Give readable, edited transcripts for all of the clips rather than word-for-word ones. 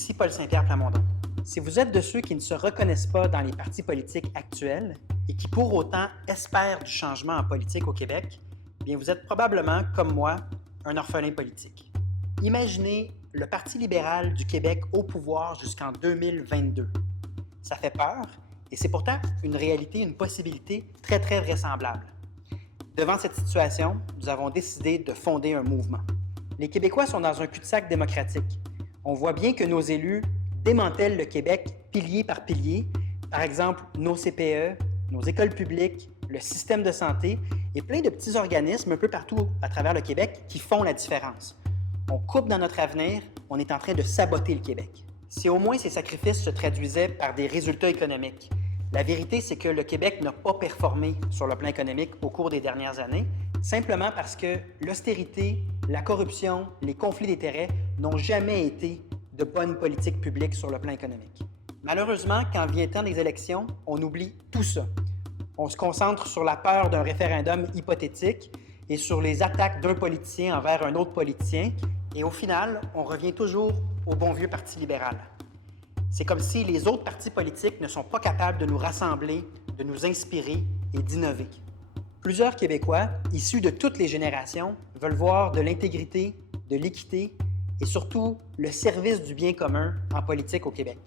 Ici Paul Saint-Pierre Plamondon. Si vous êtes de ceux qui ne se reconnaissent pas dans les partis politiques actuels et qui pour autant espèrent du changement en politique au Québec, bien vous êtes probablement, comme moi, un orphelin politique. Imaginez le Parti libéral du Québec au pouvoir jusqu'en 2022. Ça fait peur et c'est pourtant une réalité, une possibilité très vraisemblable. Devant cette situation, nous avons décidé de fonder un mouvement. Les Québécois sont dans un cul-de-sac démocratique. On voit bien que nos élus démantèlent le Québec pilier par pilier, par exemple nos CPE, nos écoles publiques, le système de santé et plein de petits organismes un peu partout à travers le Québec qui font la différence. On coupe dans notre avenir, on est en train de saboter le Québec. Si au moins ces sacrifices se traduisaient par des résultats économiques, la vérité, c'est que le Québec n'a pas performé sur le plan économique au cours des dernières années, simplement parce que l'austérité, la corruption, les conflits d'intérêts n'ont jamais été de bonnes politiques publiques sur le plan économique. Malheureusement, quand vient le temps des élections, on oublie tout ça. On se concentre sur la peur d'un référendum hypothétique et sur les attaques d'un politicien envers un autre politicien, et au final, on revient toujours au bon vieux Parti libéral. C'est comme si les autres partis politiques ne sont pas capables de nous rassembler, de nous inspirer et d'innover. Plusieurs Québécois, issus de toutes les générations, veulent voir de l'intégrité, de l'équité et surtout le service du bien commun en politique au Québec.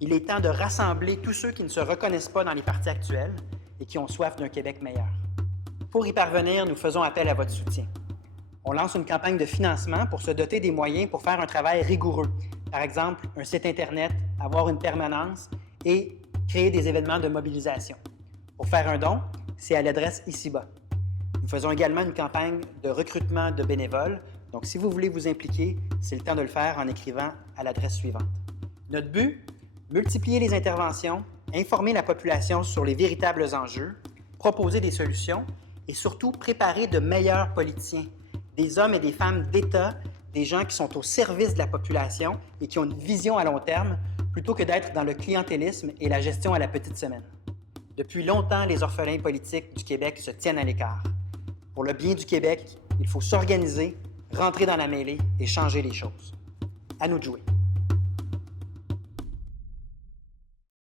Il est temps de rassembler tous ceux qui ne se reconnaissent pas dans les partis actuels et qui ont soif d'un Québec meilleur. Pour y parvenir, nous faisons appel à votre soutien. On lance une campagne de financement pour se doter des moyens pour faire un travail rigoureux. Par exemple, un site Internet, avoir une permanence et créer des événements de mobilisation. Pour faire un don, c'est à l'adresse ici-bas. Nous faisons également une campagne de recrutement de bénévoles. Donc, si vous voulez vous impliquer, c'est le temps de le faire en écrivant à l'adresse suivante. Notre but, multiplier les interventions, informer la population sur les véritables enjeux, proposer des solutions et surtout préparer de meilleurs politiciens, des hommes et des femmes d'État, des gens qui sont au service de la population et qui ont une vision à long terme, plutôt que d'être dans le clientélisme et la gestion à la petite semaine. Depuis longtemps, les orphelins politiques du Québec se tiennent à l'écart. Pour le bien du Québec, il faut s'organiser, rentrer dans la mêlée et changer les choses. À nous de jouer.